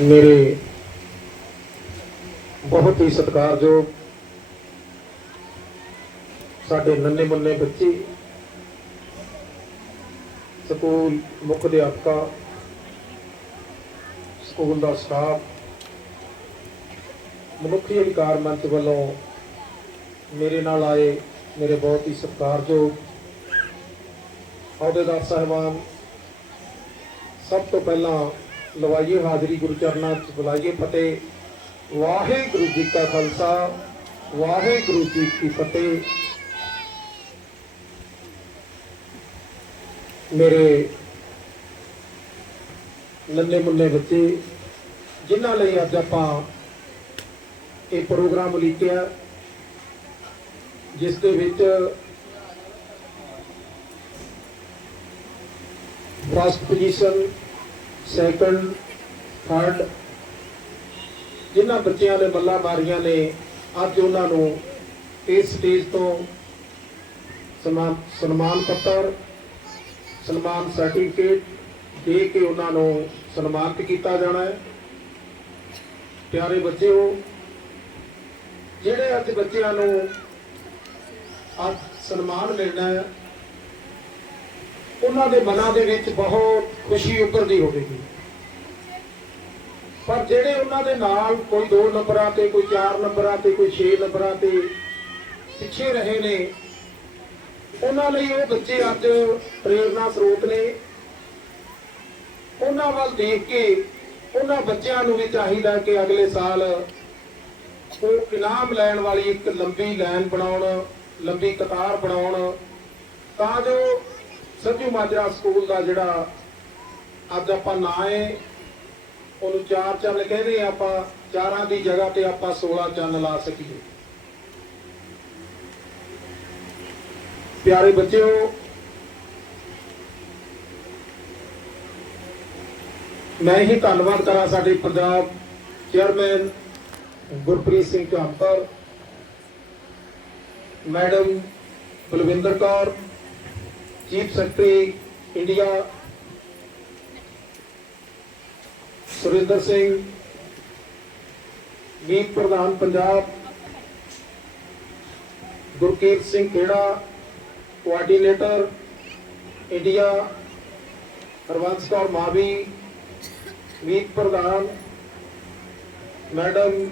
ਮੇਰੇ ਬਹੁਤ ਹੀ ਸਤਿਕਾਰਯੋਗ ਸਾਡੇ ਨੰਨੇ ਮੁੰਨੇ ਬੱਚੇ, ਸਕੂਲ ਮੁੱਖ ਅਧਿਆਪਕਾ, ਸਕੂਲ ਦਾ ਸਟਾਫ, ਮਨੁੱਖੀ ਅਧਿਕਾਰ ਮੰਚ ਵੱਲੋਂ ਮੇਰੇ ਨਾਲ ਆਏ ਮੇਰੇ ਬਹੁਤ ਹੀ ਸਤਿਕਾਰਯੋਗ ਅਹੁਦੇਦਾਰ ਸਾਹਿਬਾਨ, ਸਭ ਤੋਂ ਪਹਿਲਾਂ ਲਵਾਈਏ ਹਾਜ਼ਰੀ ਗੁਰੂ ਚਰਨਾਂ 'ਚ, ਬੁਲਾਈਏ ਫਤਿਹ। ਵਾਹਿਗੁਰੂ ਜੀ ਕਾ ਖਾਲਸਾ, ਵਾਹਿਗੁਰੂ ਜੀ ਕੀ ਫਤਿਹ। ਮੇਰੇ ਨੰਨੇ ਮੁੰਨੇ ਬੱਚੇ, ਜਿਨ੍ਹਾਂ ਲਈ ਅੱਜ ਆਪਾਂ ਇਹ ਪ੍ਰੋਗਰਾਮ ਲਿਖਿਆ ਜਿਸ ਦੇ ਵਿੱਚ ਫਸਟ ਪੋਜੀਸ਼ਨ ਸੈਕੰਡ ਥਰਡ ਜਿਨ੍ਹਾਂ ਬੱਚਿਆਂ ਨੇ ਮੱਲਾ ਮਾਰੀਆਂ ਨੇ, ਅੱਜ ਉਹਨਾਂ ਨੂੰ ਇਸ ਸਟੇਜ ਤੋਂ ਸਨਮਾਨ ਸਨਮਾਨ ਪੱਤਰ, ਸਨਮਾਨ ਸਰਟੀਫਿਕੇਟ ਦੇ ਕੇ ਉਹਨਾਂ ਨੂੰ ਸਨਮਾਨਿਤ ਕੀਤਾ ਜਾਣਾ ਹੈ। ਪਿਆਰੇ ਬੱਚਿਓ, ਜਿਹੜੇ ਅੱਜ ਬੱਚਿਆਂ ਨੂੰ ਅੱਜ ਸਨਮਾਨ ਮਿਲਣਾ ਹੈ ਉਹਨਾਂ ਦੇ ਮਨਾਂ ਦੇ ਵਿੱਚ ਬਹੁਤ ਖੁਸ਼ੀ ਉੱਭਰਦੀ ਹੋਵੇਗੀ। ਪਰ ਜਿਹੜੇ ਉਹਨਾਂ ਦੇ ਨਾਲ ਕੋਈ 2 ਨੰਬਰਾਂ ਤੇ, ਕੋਈ 4 ਨੰਬਰਾਂ ਤੇ, ਕੋਈ 6 ਨੰਬਰਾਂ ਤੇ ਪਿੱਛੇ ਰਹੇ ਨੇ, ਉਹਨਾਂ ਲਈ ਉਹ ਬੱਚੇ ਅੱਜ ਪ੍ਰੇਰਨਾ ਸਰੋਤ ਨੇ। ਉਹਨਾਂ ਵੱਲ ਦੇਖ ਕੇ ਉਹਨਾਂ ਬੱਚਿਆਂ ਨੂੰ ਵੀ ਚਾਹੀਦਾ ਕਿ ਅਗਲੇ ਸਾਲ ਉਹ ਇਨਾਮ ਲੈਣ ਵਾਲੀ ਇੱਕ ਲੰਬੀ ਲਾਈਨ ਬਣਾਉਣ, ਲੰਬੀ ਕਤਾਰ ਬਣਾਉਣ, ਤਾਂ ਜੋ ਸੰਜੂ ਮਾਜਰਾ ਸਕੂਲ ਦਾ ਜਿਹੜਾ ਅੱਜ ਆਪਾਂ ਨਾਂ ਹੈ ਉਹਨੂੰ ਚਾਰ ਚੰਨ ਕਹਿੰਦੇ ਆ ਆਪਾਂ, ਚਾਰਾਂ ਦੀ ਜਗ੍ਹਾ ਤੇ ਆਪਾਂ 16 ਚੰਨ ਲਾ ਸਕੀਏ। ਪਿਆਰੇ ਬੱਚਿਓ, ਮੈਂ ਹੀ ਧੰਨਵਾਦ ਕਰਾਂ ਸਾਡੇ Punjab chairman Gurpreet Singh Jhampar madam Balwinder Kaur chief secretary India, Surinder Singh, ਮੀਤ ਪ੍ਰਧਾਨ ਪੰਜਾਬ ਗੁਰਕੀਰਤ ਸਿੰਘ ਖੇੜਾ ਕੋਆਰਡੀਨੇਟਰ ਇੰਡੀਆ, ਹਰਵੰਸ ਕੌਰ ਮਾਵੀ, ਮੀਤ ਪ੍ਰਧਾਨ, ਮੈਡਮ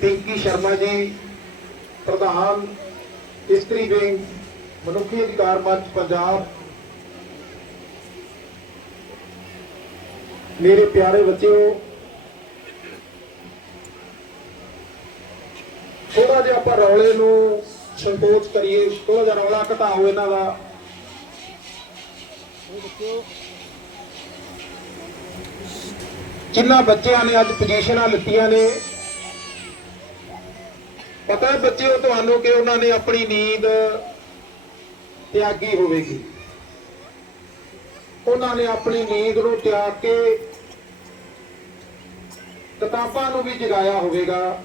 ਪਿੰਕੀ ਸ਼ਰਮਾ ਜੀ, ਪ੍ਰਧਾਨ ਇਸਤਰੀ ਵਿੰਗ ਮਨੁੱਖੀ ਅਧਿਕਾਰ ਮੰਚ ਪੰਜਾਬ। ਮੇਰੇ ਪਿਆਰੇ ਬੱਚਿਓ ਥੋੜਾ ਜਿਹਾ ਆਪਾਂ ਰੌਲੇ ਨੂੰ ਸੰਕੋਚ ਕਰੀਏ ਥੋੜਾ ਜਿਹਾ ਰੌਲਾ ਘਟਾਓ ਇਹਨਾਂ ਦਾ। ਕਿੰਨਾ ਬੱਚਿਆਂ ਨੇ ਅੱਜ ਪੋਜੀਸ਼ਨਾਂ ਲਿੱਤੀਆਂ ਨੇ ਪਤਾ ਹੈ ਬੱਚਿਓ, ਤੁਹਾਨੂੰ ਕਿ ਉਹਨਾਂ ਨੇ ਆਪਣੀ ਨੀਂਦ ਤਿਆਗੀ ਹੋਵੇਗੀ। ਉਹਨਾਂ ਨੇ ਆਪਣੀ ਨੀਂਦ ਨੂੰ ਤਿਆਗ ਕੇ ਕਿਤਾਬਾਂ ਨੂੰ ਵੀ ਜਗਾਇਆ ਹੋਵੇਗਾ,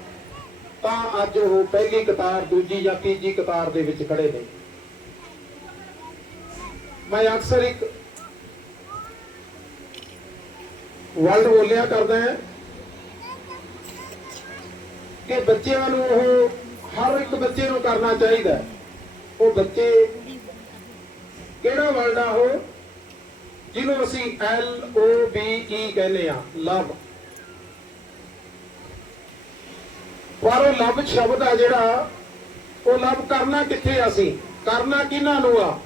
ਤਾਂ ਅੱਜ ਉਹ ਪਹਿਲੀ ਕਤਾਰ, ਦੂਜੀ ਜਾਂ ਤੀਜੀ ਕਤਾਰ ਦੇ ਵਿੱਚ ਖੜੇ ਨੇ। ਮੈਂ ਅਕਸਰ ਇੱਕ ਵਰਡ ਬੋਲਿਆ ਕਰਦਾ ਹਾਂ ਕਿ ਬੱਚਿਆਂ ਨੂੰ ਉਹ ਹਰ ਇੱਕ ਬੱਚੇ ਨੂੰ ਕਰਨਾ ਚਾਹੀਦਾ ਉਹ ਬੱਚੇ ਕਿਹੜਾ ਵਰਡ ਆ ਉਹ? ਜਿਹਨੂੰ ਅਸੀਂ L O V E ਕਹਿੰਦੇ ਆ ਲਵ ਪਰ ਉਹ ਲਵ ਸ਼ਬਦ ਆ ਜਿਹੜਾ, ਉਹ ਲਵ ਕਰਨਾ ਕਿੱਥੇ ਆ ਅਸੀਂ? ਕਰਨਾ ਕਿਹਨਾਂ ਨੂੰ ਆ?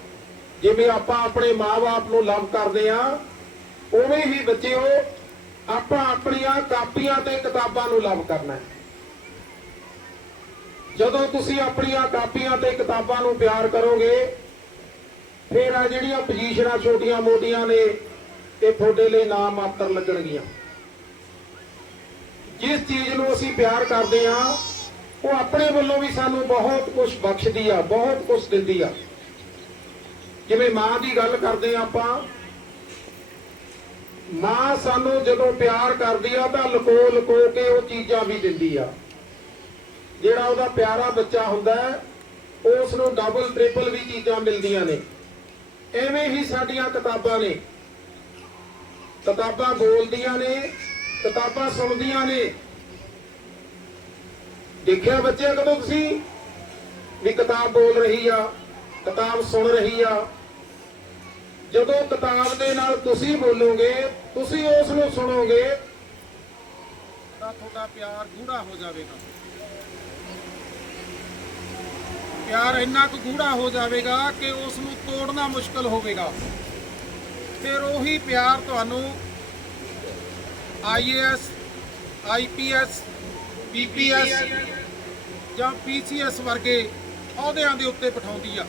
ਜਿਵੇਂ ਆਪਾਂ ਆਪਣੇ ਮਾਪੇ ਨੂੰ ਲਵ ਕਰਦੇ ਆ ਉਵੇਂ ਹੀ ਬੱਚਿਓ, ਆਪਾਂ ਆਪਣੀਆਂ ਕਾਪੀਆਂ ਤੇ ਕਿਤਾਬਾਂ ਨੂੰ ਲਵ ਕਰਨਾ ਹੈ। ਜਦੋਂ ਤੁਸੀਂ ਆਪਣੀਆਂ ਕਾਪੀਆਂ ਤੇ ਕਿਤਾਬਾਂ ਨੂੰ ਪਿਆਰ ਕਰੋਗੇ, ਫਿਰ ਆ ਜਿਹੜੀਆਂ ਪੋਜੀਸ਼ਨਾਂ ਛੋਟੀਆਂ ਮੋਟੀਆਂ ਨੇ, ਇਹ ਤੁਹਾਡੇ ਲਈ ਨਾਮ ਮਾਤਰ ਲੱਗਣਗੀਆਂ। ਜਿਸ ਚੀਜ਼ ਨੂੰ ਅਸੀਂ ਪਿਆਰ ਕਰਦੇ ਆ ਉਹ ਆਪਣੇ ਵੱਲੋਂ ਵੀ ਸਾਨੂੰ ਬਹੁਤ ਕੁਝ ਬਖਸ਼ਦੀ ਆ, ਬਹੁਤ ਕੁਝ ਦਿੰਦੀ ਆ। ਜਿਵੇਂ ਮਾਂ ਦੀ ਗੱਲ ਕਰਦੇ ਆ ਆਪਾਂ, ਮਾਂ ਸਾਨੂੰ ਜਦੋਂ ਪਿਆਰ ਕਰਦੀ ਆ ਤਾਂ ਲੁਕੋ ਲੁਕੋ ਕੇ ਉਹ ਚੀਜ਼ਾਂ ਵੀ ਦਿੰਦੀ ਆ। ਜਿਹੜਾ ਉਹਦਾ ਪਿਆਰਾ ਬੱਚਾ ਹੁੰਦਾ ਹੈ, ਉਸ ਨੂੰ ਡਬਲ ਟ੍ਰਿਪਲ ਵੀ ਚੀਜ਼ਾਂ ਮਿਲਦੀਆਂ ਨੇ। ਐਵੇਂ ਹੀ ਸਾਡੀਆਂ ਕਿਤਾਬਾਂ ਨੇ। ਕਿਤਾਬਾਂ ਬੋਲਦੀਆਂ ਨੇ, ਕਿਤਾਬਾਂ ਸੁਣਦੀਆਂ ਨੇ। ਦੇਖਿਆ ਬੱਚੇ ਕਦੋਂ ਤੁਸੀਂ? ਵੀ ਕਿਤਾਬ ਬੋਲ ਰਹੀ ਆ, ਕਿਤਾਬ ਸੁਣ ਰਹੀ ਆ। ਜਦੋਂ ਕਿਤਾਬ ਦੇ ਨਾਲ ਤੁਸੀਂ ਬੋਲੋਗੇ, ਤੁਸੀਂ ਉਸ ਨੂੰ ਸੁਣੋਗੇ, ਤਾਂ ਤੁਹਾਡਾ ਪਿਆਰ ਗੂੜਾ ਹੋ ਜਾਵੇਗਾ। ਪਿਆਰ ਇੰਨਾ ਕੁ ਗੂੜਾ ਹੋ ਜਾਵੇਗਾ ਕਿ ਉਸ ਨੂੰ ਤੋੜਨਾ ਮੁਸ਼ਕਲ ਹੋਵੇਗਾ। ਫਿਰ ਉਹੀ ਪਿਆਰ ਤੁਹਾਨੂੰ ਆਈਏਐਸ ਆਈਪੀਐਸ ਪੀਪੀਐਸ ਜਾਂ ਪੀਸੀਐਸ ਵਰਗੇ ਅਹੁਦਿਆਂ ਦੇ ਉੱਤੇ ਬਿਠਾਉਂਦੀ ਆ।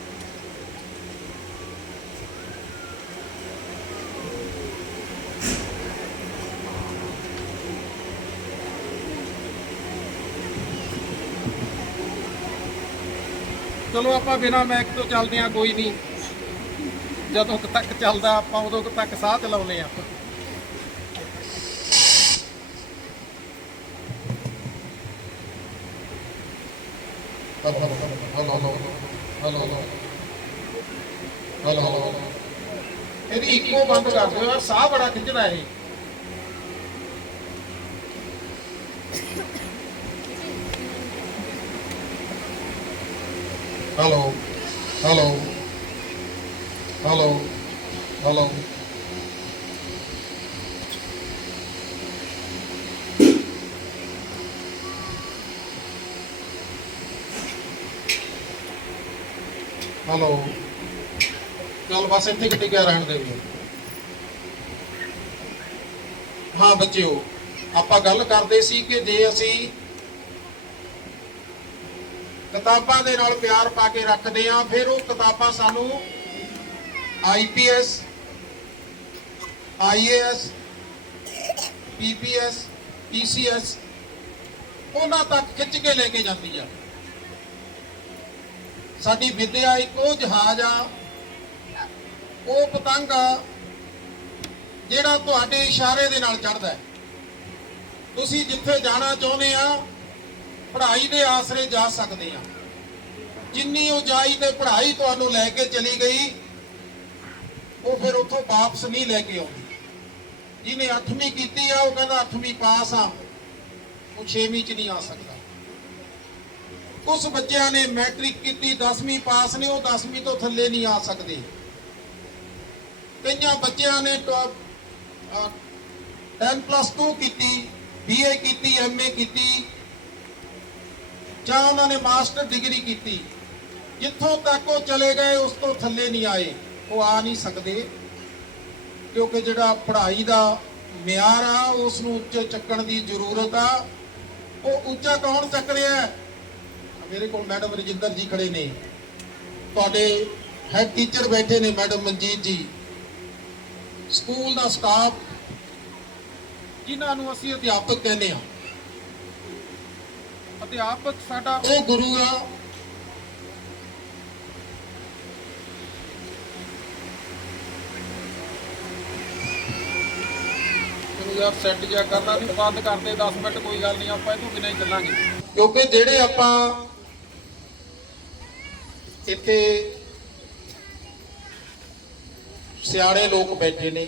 ਚਲੋ ਆਪਾਂ ਬਿਨਾ ਮੈਕ ਤੋਂ ਚੱਲਦੇ ਆ ਕੋਈ ਨਹੀਂ। ਜਦੋਂ ਤੱਕ ਚੱਲਦਾ ਆਪਾਂ, ਉਦੋਂ ਤੱਕ ਸਾਹ ਚਲਾਉਨੇ ਆ ਹੈਲੋ ਹੈਲੋ ਹੈਲੋ ਹੈਲੋ ਇਹਦੀ ਇੱਕੋ ਬੰਦ ਕਰ ਦਿਓ ਸਾਹ ਬੜਾ ਖਿੱਚਦਾ ਇਹ। Hello hello hello hello hello ਚੱਲ ਬਸ ਇੱਥੇ ਗੱਡੀ ਕਿਆ ਰਹਿਣ ਦੇ ਵੀ। ਹਾਂ ਬੱਚਿਓ, ਆਪਾਂ ਗੱਲ ਕਰਦੇ ਸੀ ਕਿ ਜੇ ਅਸੀਂ ਕਿਤਾਬਾਂ ਦੇ ਨਾਲ ਪਿਆਰ ਪਾ ਕੇ ਰੱਖਦੇ ਆ ਫਿਰ ਉਹ ਕਿਤਾਬਾਂ ਸਾਨੂੰ ਆਈਪੀਐਸ ਆਈਏਐਸ ਪੀਪੀਐਸ ਪੀਸੀਐਸ ਉਹਨਾਂ ਤੱਕ ਖਿੱਚ ਕੇ ਲੈ ਕੇ ਜਾਂਦੀ ਆ। ਸਾਡੀ ਵਿਦਿਆ ਇੱਕ ਉਹ ਜਹਾਜ਼ ਆ, ਉਹ ਪਤੰਗ ਆ, ਜਿਹੜਾ ਤੁਹਾਡੇ ਇਸ਼ਾਰੇ ਦੇ ਨਾਲ ਚੜਦਾ ਹੈ। ਤੁਸੀਂ ਜਿੱਥੇ ਜਾਣਾ ਚਾਹੁੰਦੇ ਆ ਪੜ੍ਹਾਈ ਦੇ ਆਸਰੇ ਜਾ ਸਕਦੇ ਆ ਜਿੰਨੀ ਉਜਾਈ ਤੇ ਪੜ੍ਹਾਈ ਤੁਹਾਨੂੰ ਲੈ ਕੇ ਚਲੀ ਗਈ, ਉਹ ਫਿਰ ਉੱਥੋਂ ਵਾਪਸ ਨਹੀਂ ਲੈ ਕੇ ਆਉਂਦੀ। ਜਿਹਨੇ 8ਵੀਂ ਕੀਤੀ ਆ, ਉਹ ਕਹਿੰਦਾ 8ਵੀਂ ਪਾਸ ਆ। ਉਹ 6ਵੀਂ ਚ ਨਹੀਂ ਆ ਸਕਦਾ। ਕੁਝ ਬੱਚਿਆਂ ਨੇ ਮੈਟ੍ਰਿਕ ਕੀਤੀ 10ਵੀਂ ਪਾਸ ਨੇ, ਉਹ 10ਵੀਂ ਤੋਂ ਥੱਲੇ ਨਹੀਂ ਆ ਸਕਦੇ। ਕਈਆਂ ਬੱਚਿਆਂ ਨੇ 10 ਪਲੱਸ 2 ਕੀਤੀ ਬੀਏ ਕੀਤੀ ਐਮਏ ਕੀਤੀ। ਜਾਂ ਉਹਨਾਂ ਨੇ ਮਾਸਟਰ ਡਿਗਰੀ ਕੀਤੀ, ਜਿੱਥੋਂ ਤੱਕ ਉਹ ਚਲੇ ਗਏ, ਉਸ ਤੋਂ ਥੱਲੇ ਨਹੀਂ ਆਏ। ਉਹ ਆ ਨਹੀਂ ਸਕਦੇ, ਕਿਉਂਕਿ ਜਿਹੜਾ ਪੜ੍ਹਾਈ ਦਾ ਮਿਆਰ ਆ ਉਸ ਨੂੰ ਉੱਚੇ ਚੱਕਣ ਦੀ ਜ਼ਰੂਰਤ ਆ। ਉਹ ਉੱਚਾ ਕੌਣ ਚੱਕ ਰਿਹਾ ਮੇਰੇ ਕੋਲ ਮੈਡਮ ਰਜਿੰਦਰ ਜੀ ਖੜੇ ਨੇ। ਤੁਹਾਡੇ ਹੈਡ ਟੀਚਰ ਬੈਠੇ ਨੇ, ਮੈਡਮ ਮਨਜੀਤ ਜੀ। ਸਕੂਲ ਦਾ ਸਟਾਫ ਜਿਨ੍ਹਾਂ ਨੂੰ ਅਸੀਂ ਅਧਿਆਪਕ ਕਹਿੰਦੇ ਹਾਂ। ਅਧਿਆਪਕ ਸਾਡਾ ਉਹ ਗੁਰੂ ਆ। ਯਾਰ ਸੈੱਟ ਜਿਆ ਕਰਨਾ ਨਹੀਂ ਬੰਦ ਕਰਦੇ 10 ਮਿੰਟ ਕੋਈ ਗੱਲ ਨਹੀਂ ਆਪਾਂ ਇਹਨੂੰ ਹੀ ਚੱਲਾਂਗੇ? ਕਿਉਂਕਿ ਜਿਹੜੇ ਆਪਾਂ ਇੱਥੇ ਸਿਆਣੇ ਲੋਕ ਬੈਠੇ ਨੇ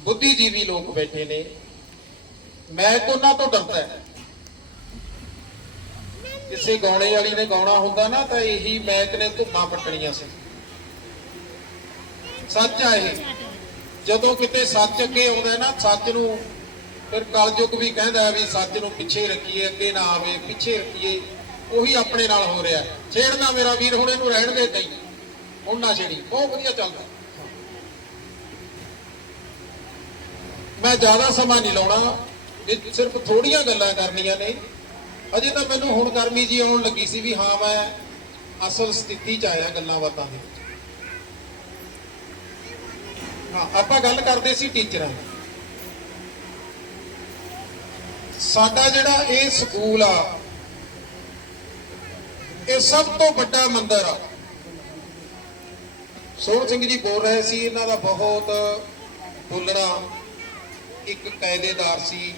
ਬੁੱਧੀਜੀਵੀ ਲੋਕ ਬੈਠੇ ਨੇ ਮੈਂ ਤਾਂ ਉਹਨਾਂ ਤੋਂ ਡਰਦਾ ਹੈ। ਕਿਸੇ ਗਾਣੇ ਵਾਲੀ ਨੇ ਗਾਉਣਾ ਹੁੰਦਾ ਨਾ, ਤਾਂ ਇਹੀ ਮੈਕ ਨੇ ਧੁੰਮਾਂ ਪੱਟਣੀਆਂ ਸੀ। ਸੱਚ ਆ ਇਹ। ਜਦੋਂ ਕਿਤੇ ਸੱਚ ਅੱਗੇ ਆਉਂਦਾ ਨਾ, ਸੱਚ ਨੂੰ ਫਿਰ ਕਲਯੁਗ ਵੀ ਕਹਿੰਦਾ ਵੀ ਸੱਚ ਨੂੰ ਪਿੱਛੇ ਰੱਖੀਏ, ਅੱਗੇ ਨਾ ਆਵੇ, ਪਿੱਛੇ ਰੱਖੀਏ, ਉਹੀ ਆਪਣੇ ਨਾਲ ਹੋ ਰਿਹਾ। ਛੇੜਨਾ ਮੇਰਾ ਵੀਰ, ਹੁਣ ਇਹਨੂੰ ਰਹਿਣ ਦੇ ਨਹੀਂ ਹੁਣ ਨਾ ਛੇੜੀ। ਬਹੁਤ ਵਧੀਆ ਚੱਲਦਾ। ਮੈਂ ਜ਼ਿਆਦਾ ਸਮਾਂ ਨਹੀਂ ਲਾਉਣਾ। ਇਹ ਸਿਰਫ ਥੋੜੀਆਂ ਗੱਲਾਂ ਕਰਨੀਆਂ ਨੇ। ਅਜੇ ਤਾਂ ਮੈਨੂੰ ਹੁਣ ਗਰਮੀ ਜੀ ਆਉਣ ਲੱਗੀ ਸੀ ਵੀ ਹਾਂ, ਮੈਂ ਅਸਲ ਸਥਿਤੀ 'ਚ ਆਇਆ ਗੱਲਾਂ ਬਾਤਾਂ ਦੇ। ਹਾਂ, ਆਪਾਂ ਗੱਲ ਕਰਦੇ ਸੀ ਟੀਚਰਾਂ ਦੀ। ਸਾਡਾ ਜਿਹੜਾ ਇਹ ਸਕੂਲ ਆ, ਇਹ ਸਭ ਤੋਂ ਵੱਡਾ ਮੰਦਿਰ ਆ। ਸੋਹਣ ਸਿੰਘ ਜੀ ਬੋਲ ਰਹੇ ਸੀ, ਇਹਨਾਂ ਦਾ ਬਹੁਤ ਬੋਲਣਾ ਇੱਕ ਕਾਇਦੇਦਾਰ ਸੀ।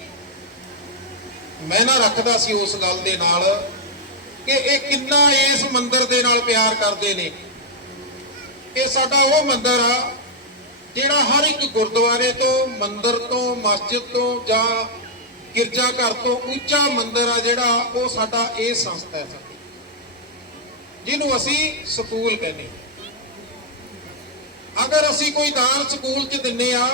ਮੈਂ ਨਾ ਰੱਖਦਾ ਸੀ ਉਸ ਗੱਲ ਦੇ ਨਾਲ ਕਿ ਇਹ ਕਿੰਨਾ ਇਸ ਮੰਦਰ ਦੇ ਨਾਲ ਪਿਆਰ ਕਰਦੇ ਨੇ। ਇਹ ਸਾਡਾ ਉਹ ਮੰਦਰ ਆ ਜਿਹੜਾ ਹਰ ਇੱਕ ਗੁਰਦੁਆਰੇ ਤੋਂ, ਮੰਦਰ ਤੋਂ, ਮਸਜਿਦ ਤੋਂ ਜਾਂ ਗਿਰਜਾ ਘਰ ਤੋਂ ਉੱਚਾ ਮੰਦਰ ਆ ਜਿਹੜਾ ਉਹ ਸਾਡਾ ਇਹ ਸੰਸਥਾ ਹੈ। ਸਾਡੀ ਜਿਹਨੂੰ ਅਸੀਂ ਸਕੂਲ ਕਹਿੰਦੇ ਅਗਰ ਅਸੀਂ ਕੋਈ ਦਾਨ ਸਕੂਲ 'ਚ ਦਿੰਨੇ ਆ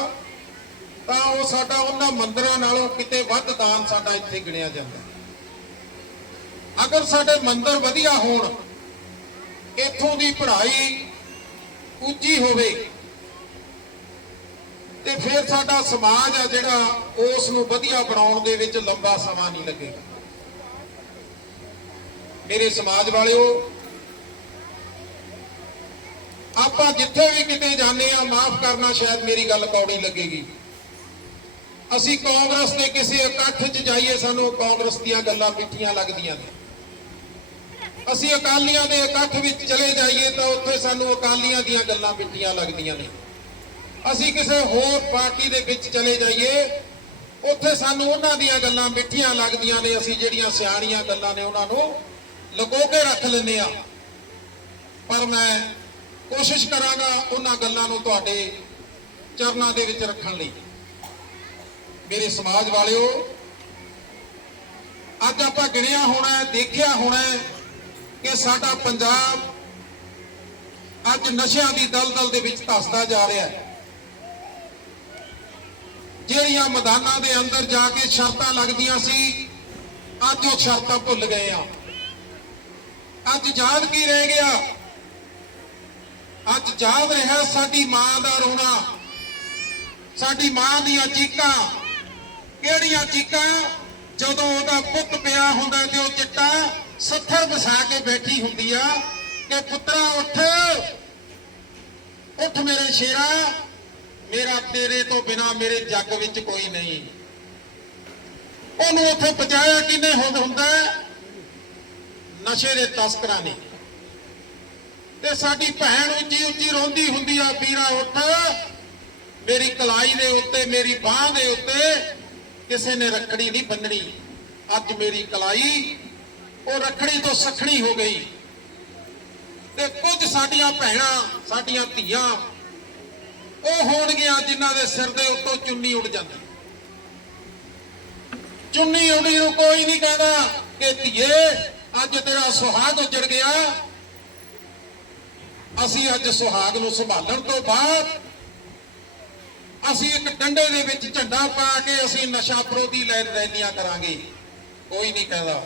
ਤਾਂ ਉਹ ਸਾਡਾ ਉਹਨਾਂ ਮੰਦਿਰਾਂ ਨਾਲੋਂ ਕਿਤੇ ਵੱਧ ਦਾਨ ਸਾਡਾ ਇੱਥੇ ਗਿਣਿਆ ਜਾਂਦਾ ਅਗਰ ਸਾਡੇ ਮੰਦਰ ਵਧੀਆ ਹੋਣ, ਇੱਥੋਂ ਦੀ ਪੜ੍ਹਾਈ ਉੱਚੀ ਹੋਵੇ, ਤੇ ਫਿਰ ਸਾਡਾ ਸਮਾਜ ਆ ਜਿਹੜਾ ਉਸ ਨੂੰ ਵਧੀਆ ਬਣਾਉਣ ਦੇ ਵਿੱਚ ਲੰਬਾ ਸਮਾਂ ਨਹੀਂ ਲੱਗੇਗਾ। ਮੇਰੇ ਸਮਾਜ ਵਾਲਿਓ, ਆਪਾਂ ਜਿੱਥੇ ਵੀ ਕਿਤੇ ਜਾਂਦੇ ਆ, ਮਾਫ ਕਰਨਾ ਸ਼ਾਇਦ ਮੇਰੀ ਗੱਲ ਕੌੜੀ ਲੱਗੇਗੀ। ਅਸੀਂ ਕਾਂਗਰਸ ਦੇ ਕਿਸੇ ਇਕੱਠ 'ਚ ਜਾਈਏ, ਸਾਨੂੰ ਕਾਂਗਰਸ ਦੀਆਂ ਗੱਲਾਂ ਮਿੱਠੀਆਂ ਲੱਗਦੀਆਂ ਨੇ। ਅਸੀਂ ਅਕਾਲੀਆਂ ਦੇ ਇਕੱਠ ਵਿੱਚ ਚਲੇ ਜਾਈਏ ਤਾਂ ਉੱਥੇ ਸਾਨੂੰ ਅਕਾਲੀਆਂ ਦੀਆਂ ਗੱਲਾਂ ਮਿੱਠੀਆਂ ਲੱਗਦੀਆਂ ਨੇ। ਅਸੀਂ ਕਿਸੇ ਹੋਰ ਪਾਰਟੀ ਦੇ ਵਿੱਚ ਚਲੇ ਜਾਈਏ, ਉੱਥੇ ਸਾਨੂੰ ਉਹਨਾਂ ਦੀਆਂ ਗੱਲਾਂ ਮਿੱਠੀਆਂ ਲੱਗਦੀਆਂ ਨੇ। ਅਸੀਂ ਜਿਹੜੀਆਂ ਸਿਆਣੀਆਂ ਗੱਲਾਂ ਨੇ ਉਹਨਾਂ ਨੂੰ ਲੁਕੋ ਕੇ ਰੱਖ ਲੈਂਦੇ ਆ ਪਰ ਮੈਂ ਕੋਸ਼ਿਸ਼ ਕਰਾਂਗਾ ਉਹਨਾਂ ਗੱਲਾਂ ਨੂੰ ਤੁਹਾਡੇ ਚਰਨਾਂ ਦੇ ਵਿੱਚ ਰੱਖਣ ਲਈ। ਮੇਰੇ ਸਮਾਜ ਵਾਲਿਓ, ਅੱਜ ਆਪਾਂ ਗਿਣਿਆ ਹੋਣਾ ਦੇਖਿਆ ਹੋਣਾ ਕਿ ਸਾਡਾ ਪੰਜਾਬ ਅੱਜ ਨਸ਼ਿਆਂ ਦੀ ਦਲਦਲ ਦੇ ਵਿੱਚ ਧਸਦਾ ਜਾ ਰਿਹਾ ਹੈ। ਜਿਹੜੀਆਂ ਮੈਦਾਨਾਂ ਦੇ ਅੰਦਰ ਜਾ ਕੇ ਸ਼ਰਤਾਂ ਲੱਗਦੀਆਂ ਸੀ, ਅੱਜ ਉਹ ਸ਼ਰਤਾਂ ਭੁੱਲ ਗਏ ਆ। ਅੱਜ ਯਾਦ ਕੀ ਰਹਿ ਗਿਆ? ਅੱਜ ਯਾਦ ਰਿਹਾ ਸਾਡੀ ਮਾਂ ਦਾ ਰੋਣਾ, ਸਾਡੀ ਮਾਂ ਦੀਆਂ ਚੀਕਾਂ ਕਿਹੜੀਆਂ ਚੀਕਾਂ? ਜਦੋਂ ਉਹਦਾ ਪੁੱਤ ਪਿਆ ਹੁੰਦਾ ਤੇ ਉਹ ਚਿੱਟਾ ਸੱਥਰ ਵਸਾ ਕੇ ਬੈਠੀ ਹੁੰਦੀ ਆ ਕਿ ਪੁੱਤਰਾ, ਉੱਠ। ਉੱਠ ਮੇਰੇ ਸ਼ੇਰਾ। ਮੇਰਾ ਤੇਰੇ ਤੋਂ ਬਿਨਾ ਮੇਰੇ ਜੱਗ ਵਿੱਚ ਕੋਈ ਨਹੀਂ। ਉਹਨੂੰ ਉੱਥੇ ਪਹੁੰਚਾਇਆ ਕਿਨੇ ਹੁੰਦਾ? ਨਸ਼ੇ ਦੇ ਤਸਕਰਾਂ ਨੇ। ਤੇ ਸਾਡੀ ਭੈਣ ਉੱਚੀ ਉੱਚੀ ਰੋਂਦੀ ਹੁੰਦੀ ਆ, ਵੀਰਾ, ਉੱਠ। ਮੇਰੀ ਕਲਾਈ ਦੇ ਉੱਤੇ, ਮੇਰੀ ਬਾਹ ਦੇ ਉੱਤੇ ਕਿਸੇ ਨੇ ਰੱਖੜੀ ਨਹੀਂ ਬੰਨਣੀ ਅੱਜ ਮੇਰੀ ਕਲਾਈ, ਉਹ ਰੱਖੜੀ ਤੋਂ ਸਖਣੀ ਹੋ ਗਈ। ਤੇ ਕੁਝ ਸਾਡੀਆਂ ਭੈਣਾਂ, ਸਾਡੀਆਂ ਧੀਆਂ, ਉਹ ਹੋਣਗੀਆਂ ਜਿਨ੍ਹਾਂ ਦੇ ਸਿਰ ਦੇ ਉੱਤੋਂ ਚੁੰਨੀ ਉੱਡ ਜਾਂਦੀ। ਚੁੰਨੀ ਉਡੀ ਨੂੰ ਕੋਈ ਨਹੀਂ ਕਹਿੰਦਾ ਕਿ ਧੀਏ, ਅੱਜ ਤੇਰਾ ਸੁਹਾਗ ਉੱਜੜ ਗਿਆ। ਅਸੀਂ ਅੱਜ ਸੁਹਾਗ ਨੂੰ ਸੰਭਾਲਣ ਤੋਂ ਬਾਅਦ ਅਸੀਂ ਇੱਕ ਡੰਡੇ ਦੇ ਵਿੱਚ ਝੰਡਾ ਪਾ ਕੇ ਅਸੀਂ ਨਸ਼ਾ ਵਿਰੋਧੀ ਰੈਲੀਆਂ ਕਰਾਂਗੇ। ਕੋਈ ਨਹੀਂ ਕਹਿੰਦਾ।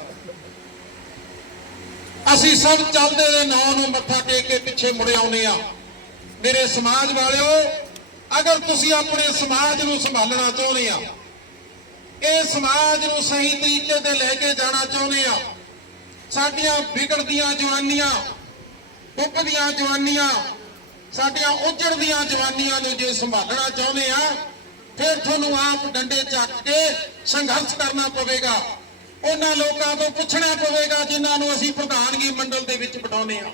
ਅਸੀਂ ਸਭ ਚੱਲਦੇ ਦੇ ਨਾਂ ਨੂੰ ਮੱਥਾ ਟੇਕ ਕੇ ਪਿੱਛੇ ਮੁੜ ਆਉਨੇ ਆ ਮੇਰੇ ਸਮਾਜ ਵਾਲਿਓ, ਅਗਰ ਤੁਸੀਂ ਆਪਣੇ ਸਮਾਜ ਨੂੰ ਸੰਭਾਲਣਾ ਚਾਹੁੰਦੇ ਆ ਇਹ ਸਮਾਜ ਨੂੰ ਸਹੀ ਤਰੀਕੇ ਤੇ ਲੈ ਕੇ ਜਾਣਾ ਚਾਹੁੰਦੇ ਆ ਸਾਡੀਆਂ ਵਿਗੜਦੀਆਂ ਜਵਾਨੀਆਂ ਉੱਪਦੀਆਂ ਜਵਾਨੀਆਂ ਸਾਡੀਆਂ ਉੱਜੜਦੀਆਂ ਜਵਾਨੀਆਂ ਨੂੰ ਜੇ ਸੰਭਾਲਣਾ ਚਾਹੁੰਦੇ ਆ, ਫਿਰ ਤੁਹਾਨੂੰ ਆਪ ਡੰਡੇ ਚੱਕ ਕੇ ਸੰਘਰਸ਼ ਕਰਨਾ ਪਵੇਗਾ। ਉਹਨਾਂ ਲੋਕਾਂ ਤੋਂ ਪੁੱਛਣਾ ਪਵੇਗਾ ਜਿਨ੍ਹਾਂ ਨੂੰ ਅਸੀਂ ਪ੍ਰਧਾਨਗੀ ਮੰਡਲ ਦੇ ਵਿੱਚ ਬਿਠਾਉਂਦੇ ਆ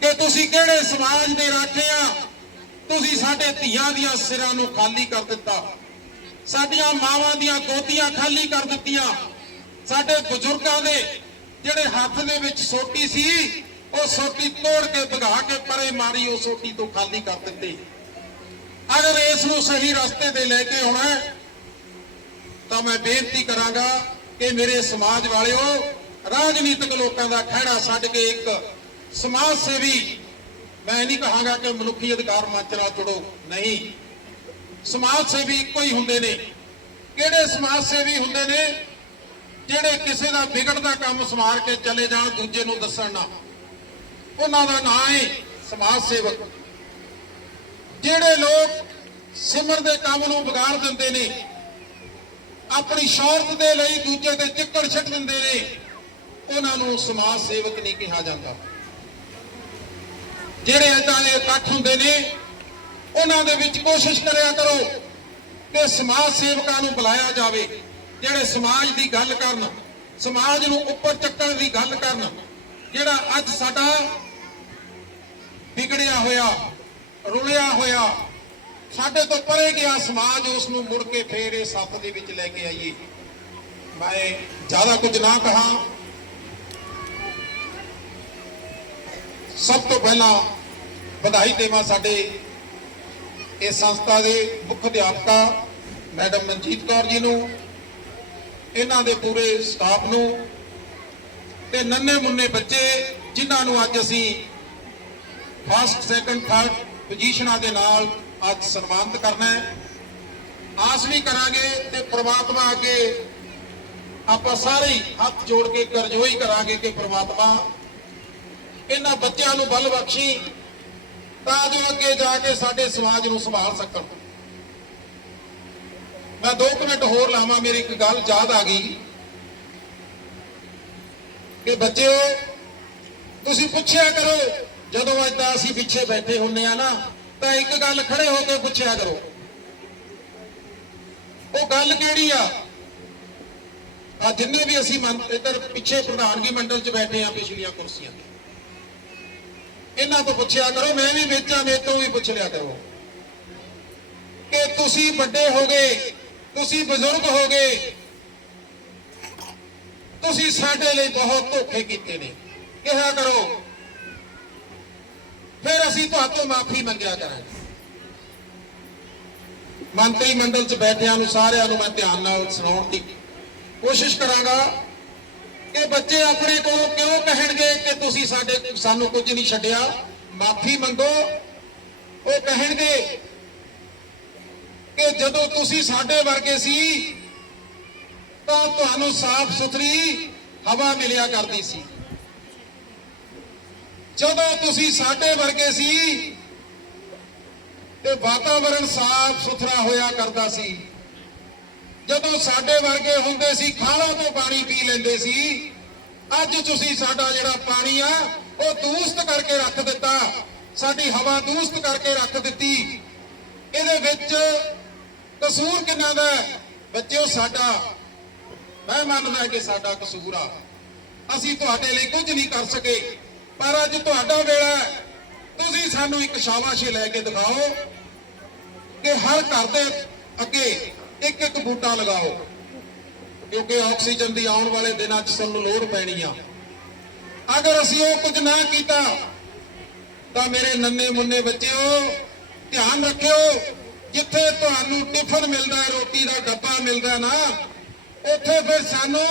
ਕਿ ਤੁਸੀਂ ਕਿਹੜੇ ਸਮਾਜ ਦੇ ਰਾਖੇ ਆ? ਤੁਸੀਂ ਸਾਡੇ ਧੀਆਂ ਦੀਆਂ ਸਿਰਾਂ ਨੂੰ ਖਾਲੀ ਕਰ ਦਿੱਤਾ। ਸਾਡੀਆਂ ਮਾਵਾਂ ਦੀਆਂ ਗੋਦੀਆਂ ਖਾਲੀ ਕਰ ਦਿੱਤੀਆਂ। ਸਾਡੇ ਬਜ਼ੁਰਗਾਂ ਦੇ ਜਿਹੜੇ ਹੱਥ ਦੇ ਵਿੱਚ ਸੋਟੀ ਸੀ ਉਹ ਸੋਟੀ ਤੋੜ ਕੇ ਭਗਾ ਕੇ ਪਰੇ ਮਾਰੀ, ਉਹ ਸੋਟੀ ਤੋਂ ਖਾਲੀ ਕਰ ਦਿੱਤੀ। ਅਗਰ ਇਸ ਨੂੰ ਸਹੀ ਰਸਤੇ ਤੇ ਲੈ ਕੇ ਆਉਣਾ ਤਾਂ ਮੈਂ ਬੇਨਤੀ ਕਰਾਂਗਾ ਕਿ ਮੇਰੇ ਸਮਾਜ ਵਾਲਿਓ, ਰਾਜਨੀਤਿਕ ਲੋਕਾਂ ਦਾ ਖਹਿੜਾ ਛੱਡ ਕੇ ਇੱਕ ਸਮਾਜ ਸੇਵੀ, ਮੈਂ ਨਹੀਂ ਕਹਾਂਗਾ ਕਿ ਮਨੁੱਖੀ ਅਧਿਕਾਰ ਮੰਚ ਨਾਲ ਜੁੜੋ। ਨਹੀਂ। ਸਮਾਜ ਸੇਵੀ ਇੱਕੋ ਹੀ ਹੁੰਦੇ ਨੇ। ਕਿਹੜੇ ਸਮਾਜ ਸੇਵੀ ਹੁੰਦੇ ਨੇ? ਜਿਹੜੇ ਕਿਸੇ ਦਾ ਵਿਗੜਦਾ ਕੰਮ ਸਮਾਰ ਕੇ ਚਲੇ ਜਾਣ, ਦੂਜੇ ਨੂੰ ਦੱਸਣ ਨਾ। ਉਹਨਾਂ ਦਾ ਨਾਂ ਹੈ ਸਮਾਜ ਸੇਵਕ। ਜਿਹੜੇ ਲੋਕ ਸਿਮਰ ਦੇ ਕੰਮ ਨੂੰ ਵਿਗਾੜ ਦਿੰਦੇ ਨੇ, ਆਪਣੀ ਸ਼ੌਹਰਤ ਦੇ ਲਈ ਦੂਜੇ ਤੇ ਚਿੱਕੜ ਛੱਡ ਦਿੰਦੇ ਨੇ, ਉਹਨਾਂ ਨੂੰ ਸਮਾਜ ਸੇਵਕ ਨਹੀਂ ਕਿਹਾ ਜਾਂਦਾ। ਜਿਹੜੇ ਏਦਾਂ ਦੇ ਇਕੱਠ ਹੁੰਦੇ ਨੇ, ਉਹਨਾਂ ਦੇ ਵਿੱਚ ਕੋਸ਼ਿਸ਼ ਕਰਿਆ ਕਰੋ ਕਿ ਸਮਾਜ ਸੇਵਕਾਂ ਨੂੰ ਬੁਲਾਇਆ ਜਾਵੇ, ਜਿਹੜੇ ਸਮਾਜ ਦੀ ਗੱਲ ਕਰਨ, ਸਮਾਜ ਨੂੰ ਉੱਪਰ ਚੱਕਣ ਦੀ ਗੱਲ ਕਰਨ, ਜਿਹੜਾ ਅੱਜ ਸਾਡਾ ਵਿਗੜਿਆ ਹੋਇਆ, ਰੁਲਿਆ ਹੋਇਆ, ਸਾਡੇ ਤੋਂ ਪਰੇ ਗਿਆ ਸਮਾਜ ਉਸ ਨੂੰ ਮੁੜ ਕੇ ਫੇਰ ਇਸ ਸੱਥ ਦੇ ਵਿੱਚ ਲੈ ਕੇ ਆਈਏ। ਮੈਂ ਜ਼ਿਆਦਾ ਕੁਝ ਨਾ ਕਹਾ। ਸਭ ਤੋਂ ਪਹਿਲਾਂ ਵਧਾਈ ਦੇਵਾਂ ਸਾਡੇ ਇਸ ਸੰਸਥਾ ਦੇ ਮੁੱਖ ਅਧਿਆਪਕਾ, ਮੈਡਮ ਮਨਜੀਤ ਕੌਰ ਜੀ ਨੂੰ, ਇਹਨਾਂ ਦੇ ਪੂਰੇ ਸਟਾਫ ਨੂੰ ਤੇ ਨੰਨੇ ਮੁੰਨੇ ਬੱਚੇ, ਜਿਨ੍ਹਾਂ ਨੂੰ ਅੱਜ ਅਸੀਂ ਫਸਟ ਸੈਕੰਡ ਥਰਡ ਪੋਜੀਸ਼ਨਾਂ ਦੇ ਨਾਲ ਅੱਜ ਸਨਮਾਨਿਤ ਕਰਨਾ ਹੈ। ਆਸ ਵੀ ਕਰਾਂਗੇ ਤੇ ਪ੍ਰਮਾਤਮਾ ਅੱਗੇ ਆਪਾਂ ਸਾਰੇ ਹੱਥ ਜੋੜ ਕੇ ਕਰਜੋਈ ਕਰਾਂਗੇ ਕਿ ਪ੍ਰਮਾਤਮਾ ਇਹਨਾਂ ਬੱਚਿਆਂ ਨੂੰ ਬਲ ਬਖਸ਼ੀ ਤਾਂ ਜੋ ਅੱਗੇ ਜਾ ਕੇ ਸਾਡੇ ਸਮਾਜ ਨੂੰ ਸੰਭਾਲ ਸਕਣ। ਮੈਂ 2 ਮਿੰਟ ਹੋਰ ਲਾਵਾਂ, ਮੇਰੀ ਇੱਕ ਗੱਲ ਯਾਦ ਆ ਗਈ ਕਿ ਬੱਚਿਓ, ਤੁਸੀਂ ਪੁੱਛਿਆ ਕਰੋ ਜਦੋਂ ਏਦਾਂ ਅਸੀਂ ਪਿੱਛੇ ਬੈਠੇ ਹੁੰਨੇ ਆ ਨਾ, ਤਾਂ ਇੱਕ ਗੱਲ ਖੜੇ ਹੋ ਕੇ ਪੁੱਛਿਆ ਕਰੋ। ਉਹ ਗੱਲ ਕਿਹੜੀ ਆ? ਆ ਜਿੰਨੇ ਵੀ ਅਸੀਂ ਇੱਧਰ ਪਿੱਛੇ ਪ੍ਰਧਾਨਗੀ ਮੰਡਲ 'ਚ ਬੈਠੇ ਆ ਪਿਛਲੀਆਂ ਕੁਰਸੀਆਂ ਤੇ। ਇਹਨਾਂ ਤੋਂ ਪੁੱਛਿਆ ਕਰੋ, ਮੈਂ ਵੀ ਵਿੱਚ ਆ ਮੇਰੇ ਤੋਂ ਵੀ ਪੁੱਛ ਲਿਆ ਕਰੋ। ਕਿ ਤੁਸੀਂ ਵੱਡੇ ਹੋ ਗਏ, ਤੁਸੀਂ ਬਜ਼ੁਰਗ ਹੋ ਗਏ, ਤੁਸੀਂ ਸਾਡੇ ਲਈ ਬਹੁਤ ਧੋਖੇ ਕੀਤੇ ਨੇ। ਕਿਹਾ ਕਰੋ ਫਿਰ ਅਸੀਂ ਤੁਹਾਤੋਂ ਮਾਫੀ ਮੰਗਿਆ ਕਰਾਂਗੇ। ਮੰਤਰੀ ਮੰਡਲ 'ਚ ਬੈਠਿਆਂ ਨੂੰ ਸਾਰਿਆਂ ਨੂੰ ਮੈਂ ਧਿਆਨ ਨਾਲ ਸੁਣਾਉਣ ਦੀ ਕੋਸ਼ਿਸ਼ ਕਰਾਂਗਾ ਕਿ ਬੱਚੇ ਆਪਣੇ ਕੋਲੋਂ ਕਿਉਂ ਕਹਿਣਗੇ ਕਿ ਤੁਸੀਂ ਸਾਡੇ ਸਾਨੂੰ ਕੁਝ ਨਹੀਂ ਛੱਡਿਆ, ਮਾਫੀ ਮੰਗੋ। ਉਹ ਕਹਿਣਗੇ ਕਿ ਜਦੋਂ ਤੁਸੀਂ ਸਾਡੇ ਵਰਗੇ ਸੀ, ਤਾਂ ਤੁਹਾਨੂੰ ਸਾਫ਼ ਸੁਥਰੀ ਹਵਾ ਮਿਲਿਆ ਕਰਦੀ ਸੀ। ਜਦੋਂ ਤੁਸੀਂ ਸਾਡੇ ਵਰਗੇ ਸੀ ਤੇ ਵਾਤਾਵਰਣ ਸਾਫ਼ ਸੁਥਰਾ ਹੋਇਆ ਕਰਦਾ ਸੀ। ਜਦੋਂ ਸਾਡੇ ਵਰਗੇ ਹੁੰਦੇ ਸੀ, ਖਾਲਾਂ ਤੋਂ ਪਾਣੀ ਪੀ ਲੈਂਦੇ ਸੀ, ਅੱਜ ਤੁਸੀਂ ਸਾਡਾ ਜਿਹੜਾ ਪਾਣੀ ਆ, ਉਹ ਦੂਸ਼ਿਤ ਕਰਕੇ ਰੱਖ ਦਿੱਤਾ। ਸਾਡੀ ਹਵਾ ਦੂਸ਼ਿਤ ਕਰਕੇ ਰੱਖ ਦਿੱਤੀ। ਇਹਦੇ ਵਿੱਚ ਕਸੂਰ ਕਿੰਨਾ ਦਾ ਹੈ? ਬੱਚਿਓ, ਸਾਡਾ, ਮੈਂ ਮੰਨਦਾ ਕਿ ਸਾਡਾ ਕਸੂਰ ਆ। ਅਸੀਂ ਤੁਹਾਡੇ ਲਈ ਕੁਝ ਨਹੀਂ ਕਰ ਸਕੇ। ਪਰ ਅੱਜ ਤੁਹਾਡਾ ਵੇਲਾ ਤੁਸੀਂ ਸਾਨੂੰ ਇੱਕ ਸ਼ਾਬਾਸ਼ੀ ਲੈ ਕੇ ਦਿਖਾਓ ਕਿ ਹਰ ਘਰ ਦੇ ਅੱਗੇ ਇੱਕ ਇੱਕ ਬੂਟਾ ਲਗਾਓ, ਕਿਉਂਕਿ ਆਕਸੀਜਨ ਦੀ ਆਉਣ ਵਾਲੇ ਦਿਨਾਂ 'ਚ ਸਾਨੂੰ ਲੋੜ ਪੈਣੀ ਆ। ਅਗਰ ਅਸੀਂ ਉਹ ਕੁਝ ਨਾ ਕੀਤਾ, ਤਾਂ ਮੇਰੇ ਨੰਨੇ ਮੁੰਨੇ ਬੱਚਿਓ, ਧਿਆਨ ਰੱਖਿਓ, ਜਿੱਥੇ ਤੁਹਾਨੂੰ ਟਿਫਨ ਮਿਲਦਾ, ਰੋਟੀ ਦਾ ਡੱਬਾ ਮਿਲਦਾ ਨਾ, ਉੱਥੇ ਫਿਰ ਸਾਨੂੰ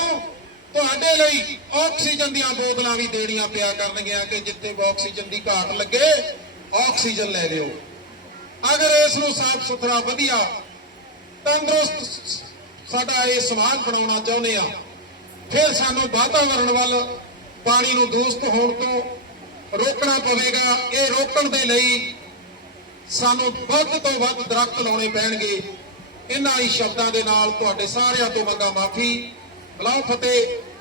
ਤੁਹਾਡੇ ਲਈ ਆਕਸੀਜਨ ਦੀਆਂ ਬੋਤਲਾਂ ਵੀ ਦੇਣੀਆਂ ਪਿਆ ਕਰਨਗੀਆਂ ਕਿ ਜਿੱਥੇ ਆਕਸੀਜਨ ਦੀ ਘਾਟ ਲੱਗੇ, ਆਕਸੀਜਨ ਲੈ ਲਿਓ। ਅਗਰ ਇਸ ਨੂੰ ਸਾਫ਼ ਸੁਥਰਾ, ਵਧੀਆ, ਤੰਦਰੁਸਤ ਸਾਡਾ ਇਹ ਸਮਾਜ ਬਣਾਉਣਾ ਚਾਹੁੰਦੇ ਆ, ਫਿਰ ਸਾਨੂੰ ਵਾਤਾਵਰਣ ਵੱਲ ਪਾਣੀ ਨੂੰ ਦੂਸ਼ਿਤ ਹੋਣ ਤੋਂ ਰੋਕਣਾ ਪਵੇਗਾ। ਇਹ ਰੋਕਣ ਦੇ ਲਈ ਸਾਨੂੰ ਵੱਧ ਤੋਂ ਵੱਧ ਦਰਖਤ ਲਾਉਣੇ ਪੈਣਗੇ। ਇਹਨਾਂ ਹੀ ਸ਼ਬਦਾਂ ਦੇ ਨਾਲ ਤੁਹਾਡੇ ਸਾਰਿਆਂ ਤੋਂ ਮੰਗਾ ਮਾਫੀ। ਬਲਾਉ ਫਤਿਹ।